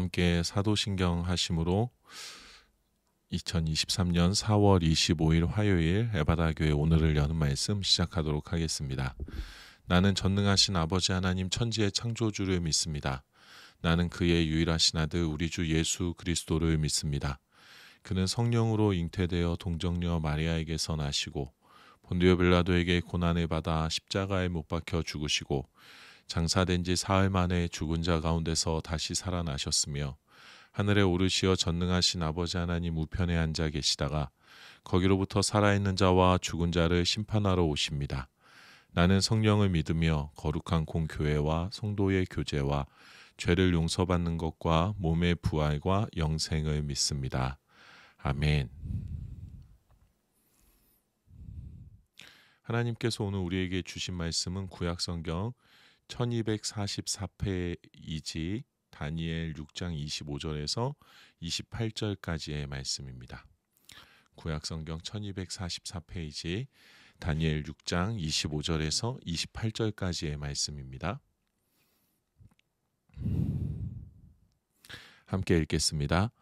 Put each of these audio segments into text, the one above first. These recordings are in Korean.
함께 사도신경 하심으로 2023년 4월 25일 화요일 에바다 교회 오늘을 여는 말씀 시작하도록 하겠습니다. 나는 전능하신 아버지 하나님 천지의 창조주를 믿습니다. 나는 그의 유일하신 아들 우리 주 예수 그리스도를 믿습니다. 그는 성령으로 잉태되어 동정녀 마리아에게서 나시고 본디오 빌라도에게 고난을 받아 십자가에 못 박혀 죽으시고 장사된 지 사흘 만에 죽은 자 가운데서 다시 살아나셨으며 하늘에 오르시어 전능하신 아버지 하나님 우편에 앉아 계시다가 거기로부터 살아있는 자와 죽은 자를 심판하러 오십니다. 나는 성령을 믿으며 거룩한 공교회와 성도의 교제와 죄를 용서받는 것과 몸의 부활과 영생을 믿습니다. 아멘. 하나님께서 오늘 우리에게 주신 말씀은 구약성경 1244페이지 다니엘 6장 25절에서 28절까지의 말씀입니다. 구약성경 1244페이지 다니엘 6장 25절에서 28절까지의 말씀입니다. 함께 읽겠습니다.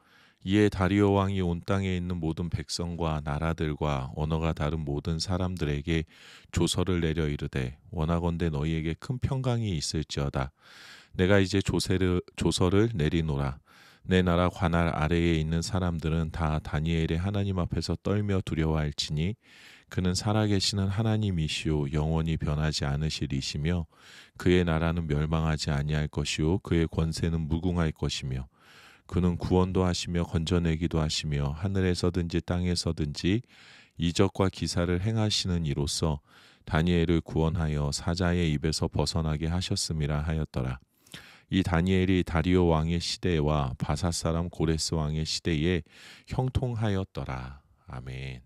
이에 다리오 왕이 온 땅에 있는 모든 백성과 나라들과 언어가 다른 모든 사람들에게 조서를 내려 이르되 원하건대 너희에게 큰 평강이 있을지어다. 내가 이제 조서를 내리노라. 내 나라 관할 아래에 있는 사람들은 다 다니엘의 하나님 앞에서 떨며 두려워할지니 그는 살아계시는 하나님이시오 영원히 변하지 않으시리시며 그의 나라는 멸망하지 아니할 것이요 그의 권세는 무궁할 것이며 그는 구원도 하시며 건져내기도 하시며 하늘에서든지 땅에서든지 이적과 기사를 행하시는 이로써 다니엘을 구원하여 사자의 입에서 벗어나게 하셨음이라 하였더라. 이 다니엘이 다리오 왕의 시대와 바사 사람 고레스 왕의 시대에 형통하였더라. 아멘.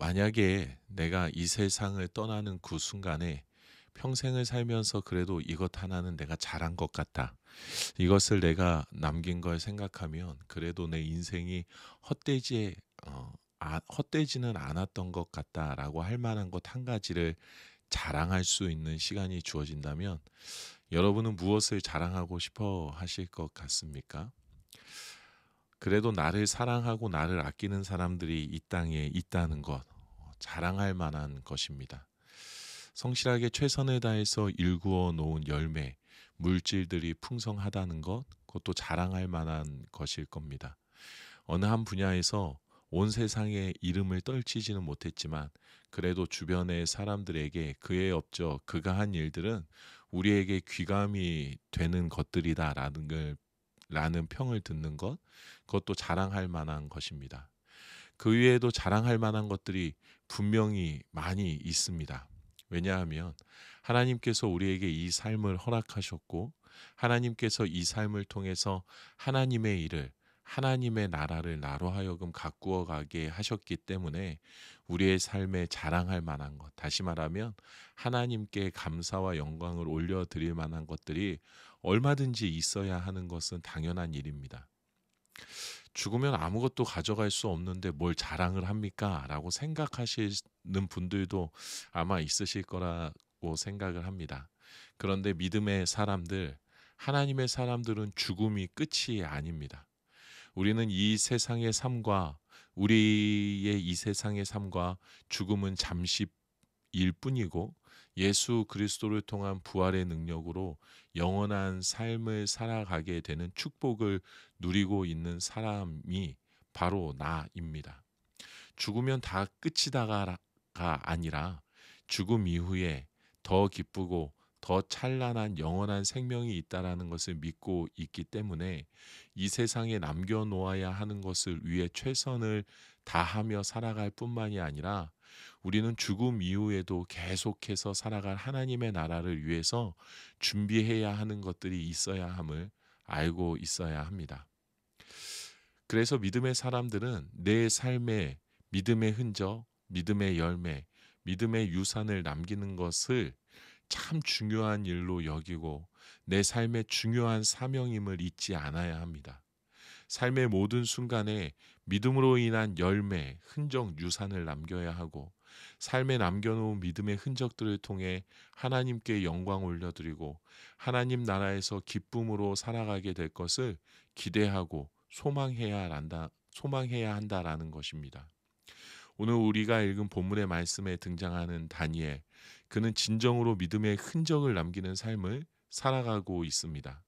만약에 내가 이 세상을 떠나는 그 순간에 평생을 살면서 그래도 이것 하나는 내가 잘한 것 같다. 이것을 내가 남긴 걸 생각하면 그래도 내 인생이 헛되지는 않았던 것 같다라고 할 만한 것 한 가지를 자랑할 수 있는 시간이 주어진다면 여러분은 무엇을 자랑하고 싶어 하실 것 같습니까? 그래도 나를 사랑하고 나를 아끼는 사람들이 이 땅에 있다는 것 자랑할 만한 것입니다. 성실하게 최선을 다해서 일구어 놓은 열매, 물질들이 풍성하다는 것, 그것도 자랑할 만한 것일 겁니다. 어느 한 분야에서 온 세상의 이름을 떨치지는 못했지만 그래도 주변의 사람들에게 그의 업적, 그가 한 일들은 우리에게 귀감이 되는 것들이다라는 평을 듣는 것, 그것도 자랑할 만한 것입니다. 그 외에도 자랑할 만한 것들이 분명히 많이 있습니다. 왜냐하면 하나님께서 우리에게 이 삶을 허락하셨고 하나님께서 이 삶을 통해서 하나님의 일을 하나님의 나라를 나로 하여금 가꾸어 가게 하셨기 때문에 우리의 삶에 자랑할 만한 것, 다시 말하면 하나님께 감사와 영광을 올려드릴 만한 것들이 얼마든지 있어야 하는 것은 당연한 일입니다. 죽으면 아무것도 가져갈 수 없는데 뭘 자랑을 합니까? 라고 생각하시는 분들도 아마 있으실 거라고 생각을 합니다. 그런데 믿음의 사람들, 하나님의 사람들은 죽음이 끝이 아닙니다. 우리는 우리의 이 세상의 삶과 죽음은 잠시일 뿐이고 예수 그리스도를 통한 부활의 능력으로 영원한 삶을 살아가게 되는 축복을 누리고 있는 사람이 바로 나입니다. 죽으면 다 끝이다가 아니라 죽음 이후에 더 기쁘고 더 찬란한 영원한 생명이 있다라는 것을 믿고 있기 때문에 이 세상에 남겨놓아야 하는 것을 위해 최선을 다하며 살아갈 뿐만이 아니라 우리는 죽음 이후에도 계속해서 살아갈 하나님의 나라를 위해서 준비해야 하는 것들이 있어야 함을 알고 있어야 합니다. 그래서 믿음의 사람들은 내 삶에 믿음의 흔적, 믿음의 열매, 믿음의 유산을 남기는 것을 참 중요한 일로 여기고 내 삶의 중요한 사명임을 잊지 않아야 합니다. 삶의 모든 순간에 믿음으로 인한 열매, 흔적, 유산을 남겨야 하고 삶에 남겨놓은 믿음의 흔적들을 통해 하나님께 영광 올려드리고 하나님 나라에서 기쁨으로 살아가게 될 것을 기대하고 소망해야 한다라는 것입니다. 오늘 우리가 읽은 본문의 말씀에 등장하는 다니엘, 그는 진정으로 믿음의 흔적을 남기는 삶을 살아가고 있습니다.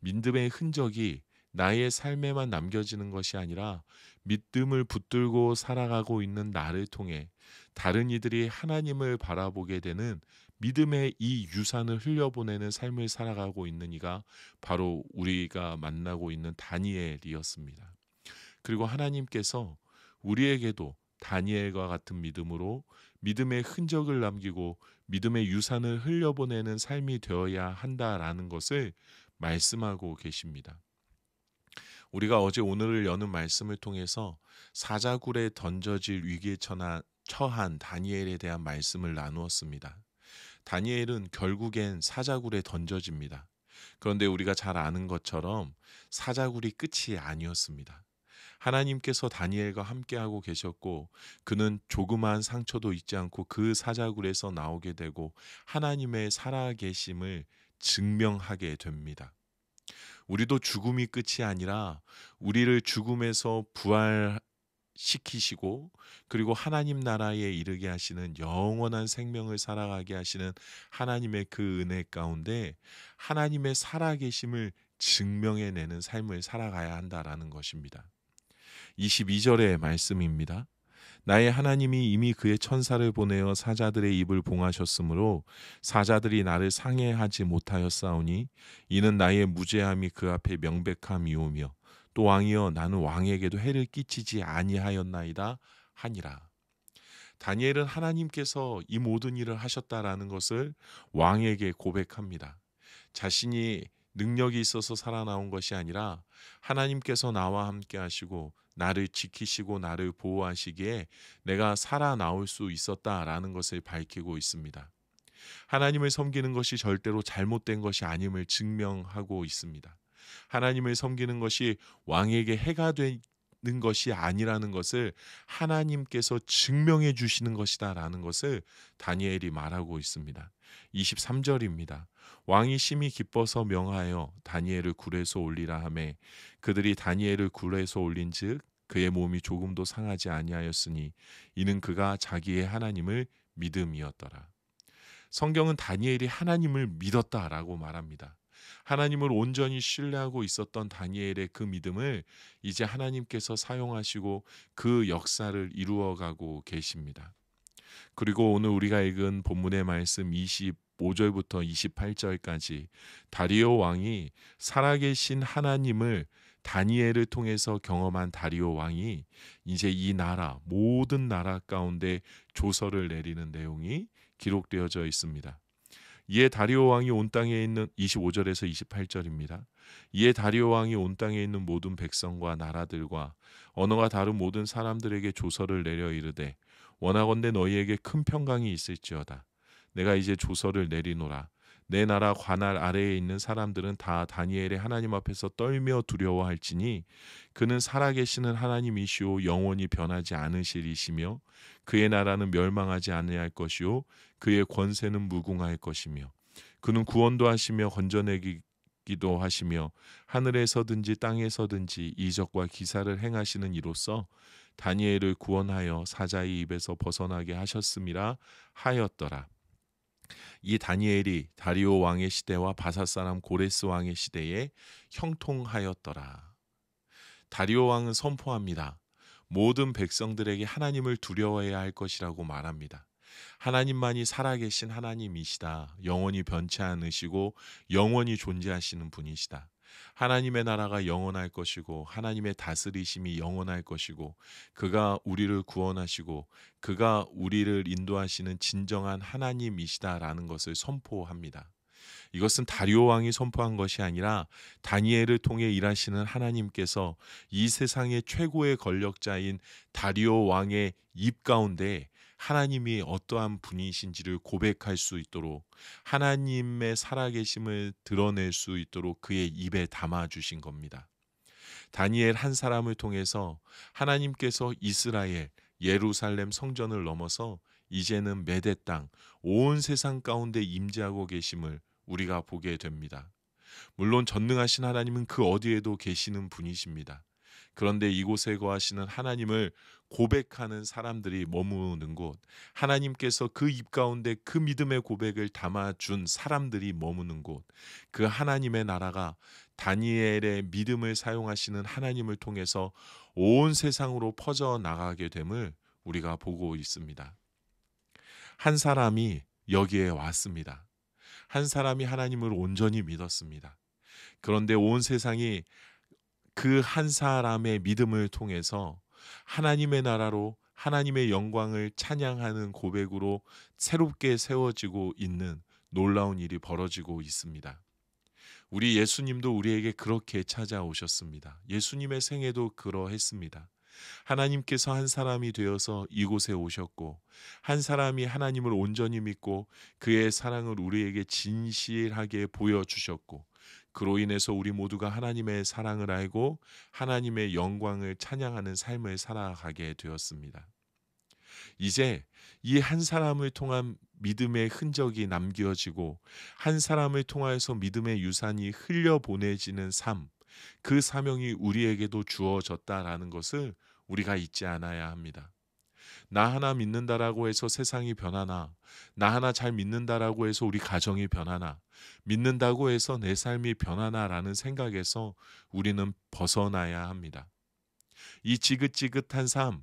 믿음의 흔적이 나의 삶에만 남겨지는 것이 아니라 믿음을 붙들고 살아가고 있는 나를 통해 다른 이들이 하나님을 바라보게 되는 믿음의 이 유산을 흘려보내는 삶을 살아가고 있는 이가 바로 우리가 만나고 있는 다니엘이었습니다. 그리고 하나님께서 우리에게도 다니엘과 같은 믿음으로 믿음의 흔적을 남기고 믿음의 유산을 흘려보내는 삶이 되어야 한다라는 것을 말씀하고 계십니다. 우리가 어제 오늘을 여는 말씀을 통해서 사자굴에 던져질 위기에 처한 다니엘에 대한 말씀을 나누었습니다. 다니엘은 결국엔 사자굴에 던져집니다. 그런데 우리가 잘 아는 것처럼 사자굴이 끝이 아니었습니다. 하나님께서 다니엘과 함께하고 계셨고 그는 조그마한 상처도 잊지 않고 그 사자굴에서 나오게 되고 하나님의 살아계심을 증명하게 됩니다. 우리도 죽음이 끝이 아니라 우리를 죽음에서 부활시키시고 그리고 하나님 나라에 이르게 하시는 영원한 생명을 살아가게 하시는 하나님의 그 은혜 가운데 하나님의 살아계심을 증명해내는 삶을 살아가야 한다라는 것입니다. 22절의 말씀입니다. 나의 하나님이 이미 그의 천사를 보내어 사자들의 입을 봉하셨으므로 사자들이 나를 상해하지 못하였사오니 이는 나의 무죄함이 그 앞에 명백함이오며 또 왕이여 나는 왕에게도 해를 끼치지 아니하였나이다 하니라. 다니엘은 하나님께서 이 모든 일을 하셨다라는 것을 왕에게 고백합니다. 자신이 능력이 있어서 살아나온 것이 아니라 하나님께서 나와 함께 하시고 나를 지키시고 나를 보호하시기에 내가 살아나올 수 있었다라는 것을 밝히고 있습니다. 하나님을 섬기는 것이 절대로 잘못된 것이 아님을 증명하고 있습니다. 하나님을 섬기는 것이 왕에게 해가 되는 것이 아니라는 것을 하나님께서 증명해 주시는 것이다라는 것을 다니엘이 말하고 있습니다. 23절입니다. 왕이 심히 기뻐서 명하여 다니엘을 굴에서 올리라 하매 그들이 다니엘을 굴에서 올린즉 그의 몸이 조금도 상하지 아니하였으니 이는 그가 자기의 하나님을 믿음이었더라. 성경은 다니엘이 하나님을 믿었다라고 말합니다. 하나님을 온전히 신뢰하고 있었던 다니엘의 그 믿음을 이제 하나님께서 사용하시고 그 역사를 이루어가고 계십니다. 그리고 오늘 우리가 읽은 본문의 말씀 25절부터 28절까지 다리오 왕이 살아계신 하나님을 다니엘을 통해서 경험한 다리오 왕이 이제 이 나라 모든 나라 가운데 조서를 내리는 내용이 기록되어져 있습니다. 이에 다리오 왕이 온 땅에 있는 25절에서 28절입니다. 이에 다리오 왕이 온 땅에 있는 모든 백성과 나라들과 언어가 다른 모든 사람들에게 조서를 내려 이르되 원하건대 너희에게 큰 평강이 있을지어다. 내가 이제 조서를 내리노라. 내 나라 관할 아래에 있는 사람들은 다 다니엘의 하나님 앞에서 떨며 두려워할지니 그는 살아계시는 하나님이시오 영원히 변하지 않으시리시며 그의 나라는 멸망하지 아니할 것이요 그의 권세는 무궁할 것이며 그는 구원도 하시며 건져내기도 하시며 하늘에서든지 땅에서든지 이적과 기사를 행하시는 이로써 다니엘을 구원하여 사자의 입에서 벗어나게 하셨음이라 하였더라. 이 다니엘이 다리오 왕의 시대와 바사 사람 고레스 왕의 시대에 형통하였더라. 다리오 왕은 선포합니다. 모든 백성들에게 하나님을 두려워해야 할 것이라고 말합니다. 하나님만이 살아계신 하나님이시다. 영원히 변치 않으시고 영원히 존재하시는 분이시다. 하나님의 나라가 영원할 것이고 하나님의 다스리심이 영원할 것이고 그가 우리를 구원하시고 그가 우리를 인도하시는 진정한 하나님이시다라는 것을 선포합니다. 이것은 다리오 왕이 선포한 것이 아니라 다니엘을 통해 일하시는 하나님께서 이 세상의 최고의 권력자인 다리오 왕의 입 가운데 하나님이 어떠한 분이신지를 고백할 수 있도록 하나님의 살아계심을 드러낼 수 있도록 그의 입에 담아주신 겁니다. 다니엘 한 사람을 통해서 하나님께서 이스라엘, 예루살렘 성전을 넘어서 이제는 메대 땅, 온 세상 가운데 임재하고 계심을 우리가 보게 됩니다. 물론 전능하신 하나님은 그 어디에도 계시는 분이십니다. 그런데 이곳에 거하시는 하나님을 고백하는 사람들이 머무는 곳, 하나님께서 그 입 가운데 그 믿음의 고백을 담아준 사람들이 머무는 곳, 그 하나님의 나라가 다니엘의 믿음을 사용하시는 하나님을 통해서 온 세상으로 퍼져 나가게 됨을 우리가 보고 있습니다. 한 사람이 여기에 왔습니다. 한 사람이 하나님을 온전히 믿었습니다. 그런데 온 세상이 그 한 사람의 믿음을 통해서 하나님의 나라로 하나님의 영광을 찬양하는 고백으로 새롭게 세워지고 있는 놀라운 일이 벌어지고 있습니다. 우리 예수님도 우리에게 그렇게 찾아오셨습니다. 예수님의 생애도 그러했습니다. 하나님께서 한 사람이 되어서 이곳에 오셨고, 한 사람이 하나님을 온전히 믿고 그의 사랑을 우리에게 진실하게 보여주셨고, 그로 인해서 우리 모두가 하나님의 사랑을 알고 하나님의 영광을 찬양하는 삶을 살아가게 되었습니다. 이제 이 한 사람을 통한 믿음의 흔적이 남겨지고 한 사람을 통하여서 믿음의 유산이 흘려보내지는 삶, 그 사명이 우리에게도 주어졌다라는 것을 우리가 잊지 않아야 합니다. 나 하나 믿는다라고 해서 세상이 변하나, 나 하나 잘 믿는다라고 해서 우리 가정이 변하나, 믿는다고 해서 내 삶이 변하나라는 생각에서 우리는 벗어나야 합니다. 이 지긋지긋한 삶,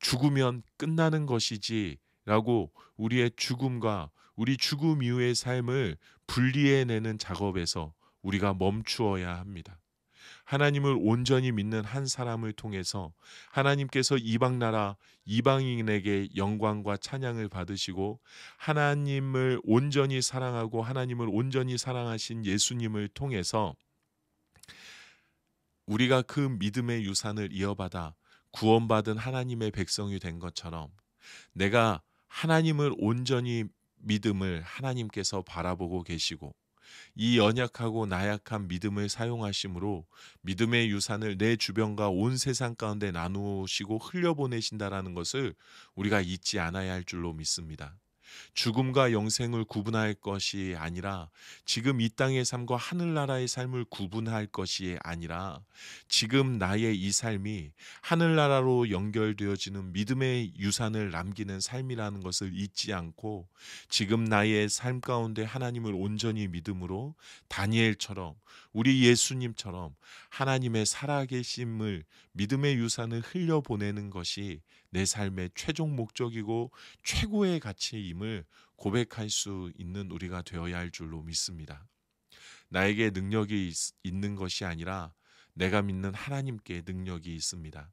죽으면 끝나는 것이지라고 우리의 죽음과 우리 죽음 이후의 삶을 분리해내는 작업에서 우리가 멈추어야 합니다. 하나님을 온전히 믿는 한 사람을 통해서 하나님께서 이방 나라 이방인에게 영광과 찬양을 받으시고 하나님을 온전히 사랑하고 하나님을 온전히 사랑하신 예수님을 통해서 우리가 그 믿음의 유산을 이어받아 구원받은 하나님의 백성이 된 것처럼 내가 하나님을 온전히 믿음을 하나님께서 바라보고 계시고 이 연약하고 나약한 믿음을 사용하심으로 믿음의 유산을 내 주변과 온 세상 가운데 나누시고 흘려보내신다라는 것을 우리가 잊지 않아야 할 줄로 믿습니다. 죽음과 영생을 구분할 것이 아니라 지금 이 땅의 삶과 하늘나라의 삶을 구분할 것이 아니라 지금 나의 이 삶이 하늘나라로 연결되어지는 믿음의 유산을 남기는 삶이라는 것을 잊지 않고 지금 나의 삶 가운데 하나님을 온전히 믿음으로 다니엘처럼 우리 예수님처럼 하나님의 살아계심을 믿음의 유산을 흘려보내는 것이 내 삶의 최종 목적이고 최고의 가치임을 고백할 수 있는 우리가 되어야 할 줄로 믿습니다. 나에게 능력이 있는 것이 아니라 내가 믿는 하나님께 능력이 있습니다.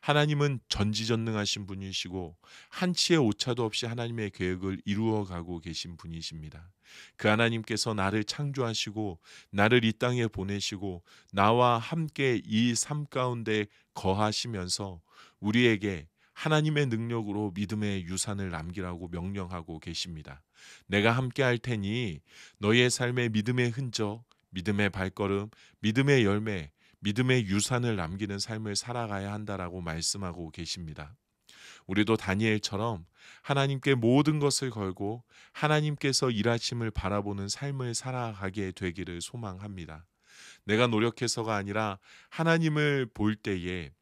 하나님은 전지전능하신 분이시고 한치의 오차도 없이 하나님의 계획을 이루어가고 계신 분이십니다. 그 하나님께서 나를 창조하시고 나를 이 땅에 보내시고 나와 함께 이 삶 가운데 거하시면서 우리에게 하나님의 능력으로 믿음의 유산을 남기라고 명령하고 계십니다. 내가 함께 할 테니 너의 삶의 믿음의 흔적, 믿음의 발걸음, 믿음의 열매, 믿음의 유산을 남기는 삶을 살아가야 한다라고 말씀하고 계십니다. 우리도 다니엘처럼 하나님께 모든 것을 걸고 하나님께서 일하심을 바라보는 삶을 살아가게 되기를 소망합니다. 내가 노력해서가 아니라 하나님을 볼 때에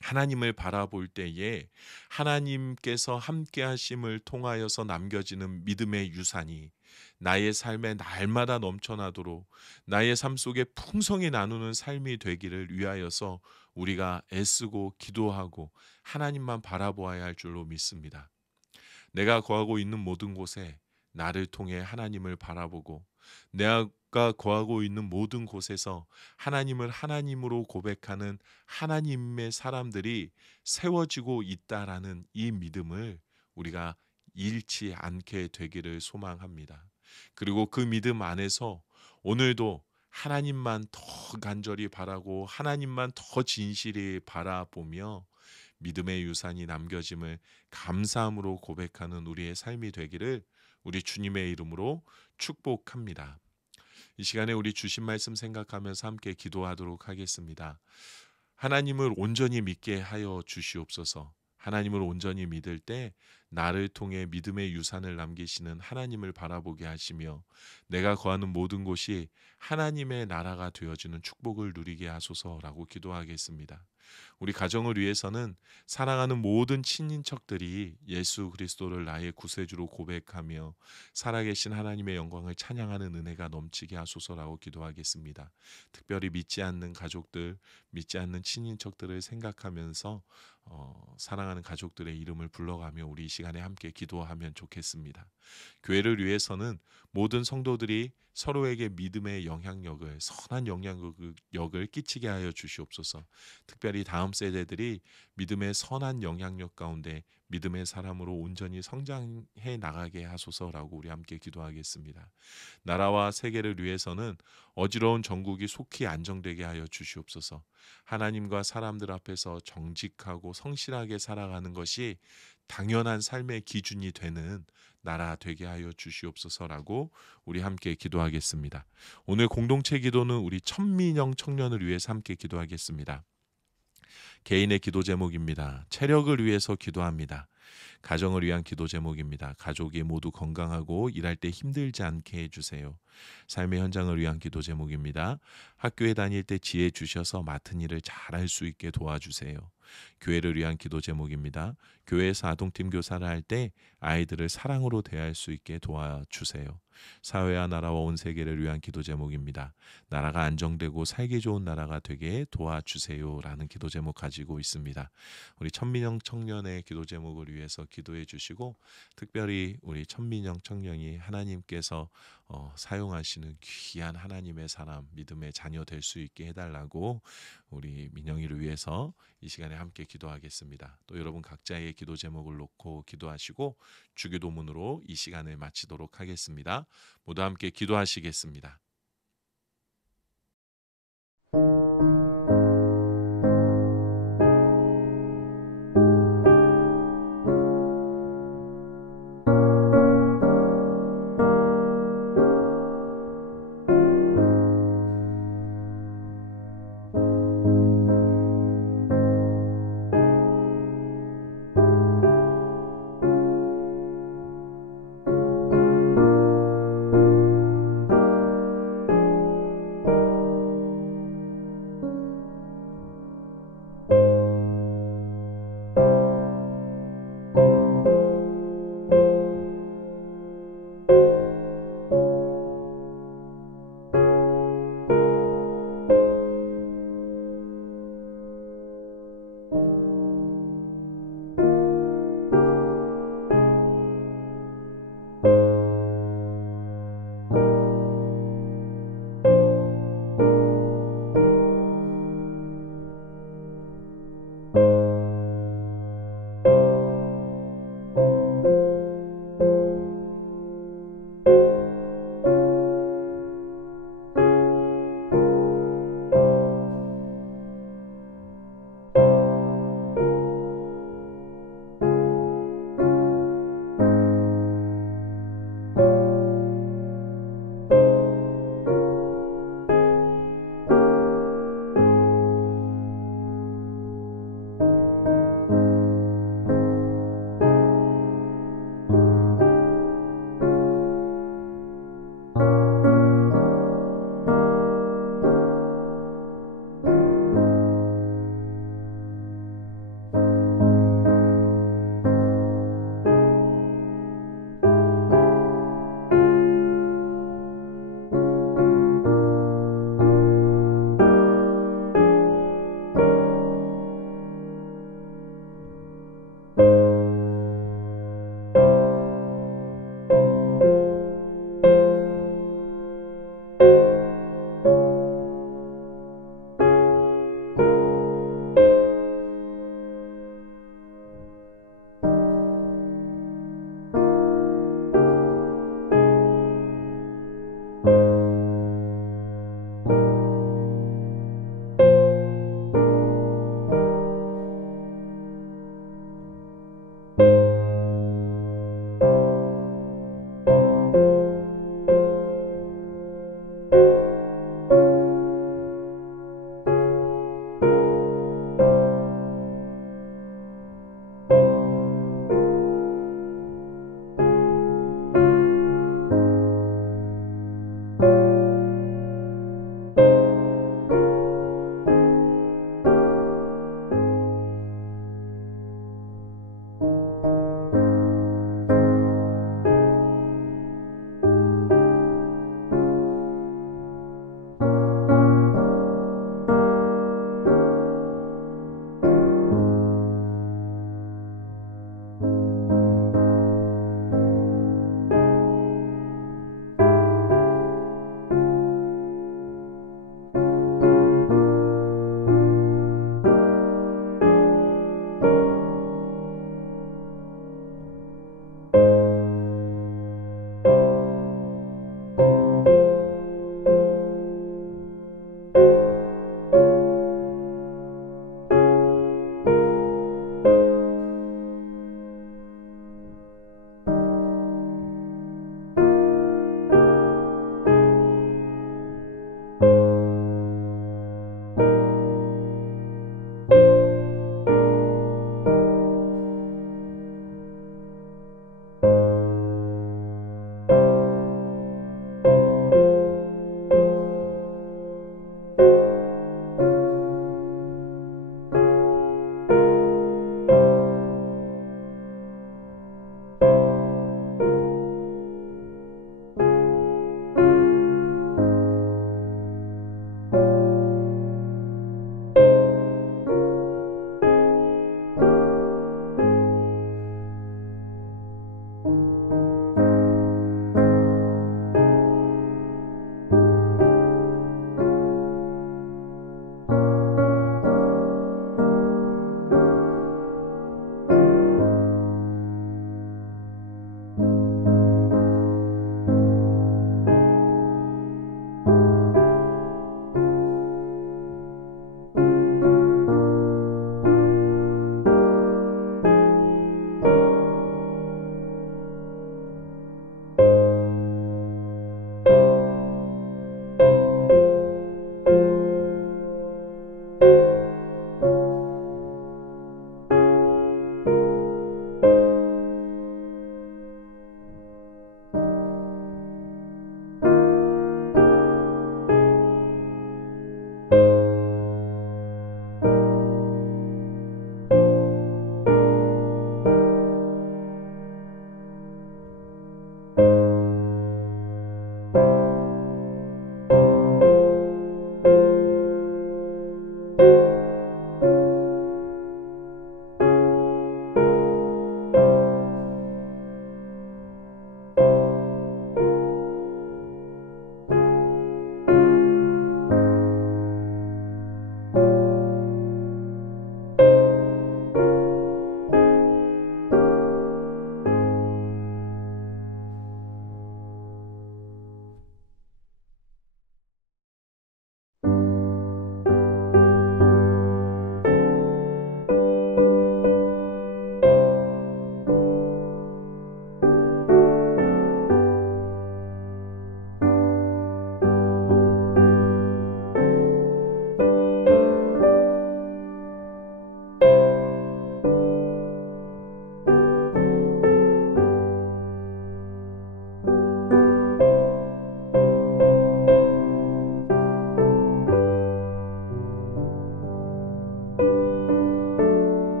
하나님을 바라볼 때에 하나님께서 함께 하심을 통하여서 남겨지는 믿음의 유산이 나의 삶에 날마다 넘쳐나도록 나의 삶 속에 풍성히 나누는 삶이 되기를 위하여서 우리가 애쓰고 기도하고 하나님만 바라보아야 할 줄로 믿습니다. 내가 거하고 있는 모든 곳에 나를 통해 하나님을 바라보고 내가 거하고 있는 모든 곳에서 하나님을 하나님으로 고백하는 하나님의 사람들이 세워지고 있다라는 이 믿음을 우리가 잃지 않게 되기를 소망합니다. 그리고 그 믿음 안에서 오늘도 하나님만 더 간절히 바라고 하나님만 더 진실히 바라보며 믿음의 유산이 남겨짐을 감사함으로 고백하는 우리의 삶이 되기를 우리 주님의 이름으로 축복합니다. 이 시간에 우리 주신 말씀 생각하면서 함께 기도하도록 하겠습니다. 하나님을 온전히 믿게 하여 주시옵소서. 하나님을 온전히 믿을 때 나를 통해 믿음의 유산을 남기시는 하나님을 바라보게 하시며 내가 거하는 모든 곳이 하나님의 나라가 되어지는 축복을 누리게 하소서라고 기도하겠습니다. 우리 가정을 위해서는 사랑하는 모든 친인척들이 예수 그리스도를 나의 구세주로 고백하며 살아계신 하나님의 영광을 찬양하는 은혜가 넘치게 하소서라고 기도하겠습니다. 특별히 믿지 않는 가족들, 믿지 않는 친인척들을 생각하면서 사랑하는 가족들의 이름을 불러가며 우리 이 시간에 함께 기도하면 좋겠습니다. 교회를 위해서는 모든 성도들이 서로에게 믿음의 영향력을 선한 영향력을 끼치게 하여 주시옵소서. 특별히 다음 세대들이 믿음의 선한 영향력 가운데 믿음의 사람으로 온전히 성장해 나가게 하소서라고 우리 함께 기도하겠습니다. 나라와 세계를 위해서는 어지러운 정국이 속히 안정되게 하여 주시옵소서. 하나님과 사람들 앞에서 정직하고 성실하게 살아가는 것이 당연한 삶의 기준이 되는 나라 되게 하여 주시옵소서라고 우리 함께 기도하겠습니다. 오늘 공동체 기도는 우리 천민영 청년을 위해서 함께 기도하겠습니다. 개인의 기도 제목입니다. 체력을 위해서 기도합니다. 가정을 위한 기도 제목입니다. 가족이 모두 건강하고 일할 때 힘들지 않게 해주세요. 삶의 현장을 위한 기도 제목입니다. 학교에 다닐 때 지혜 주셔서 맡은 일을 잘할 수 있게 도와주세요. 교회를 위한 기도 제목입니다. 교회에서 아동팀 교사를 할 때 아이들을 사랑으로 대할 수 있게 도와주세요. 사회와 나라와 온 세계를 위한 기도 제목입니다. 나라가 안정되고 살기 좋은 나라가 되게 도와주세요 라는 기도 제목 가지고 있습니다. 우리 천민영 청년의 기도 제목을 위해서 기도해 주시고 특별히 우리 천민영 청년이 하나님께서 사용하시는 귀한 하나님의 사람, 믿음의 자녀 될 수 있게 해달라고 우리 민영이를 위해서 이 시간에 함께 기도하겠습니다. 또 여러분 각자의 기도 제목을 놓고 기도하시고 주기도문으로 이 시간을 마치도록 하겠습니다. 모두 함께 기도하시겠습니다.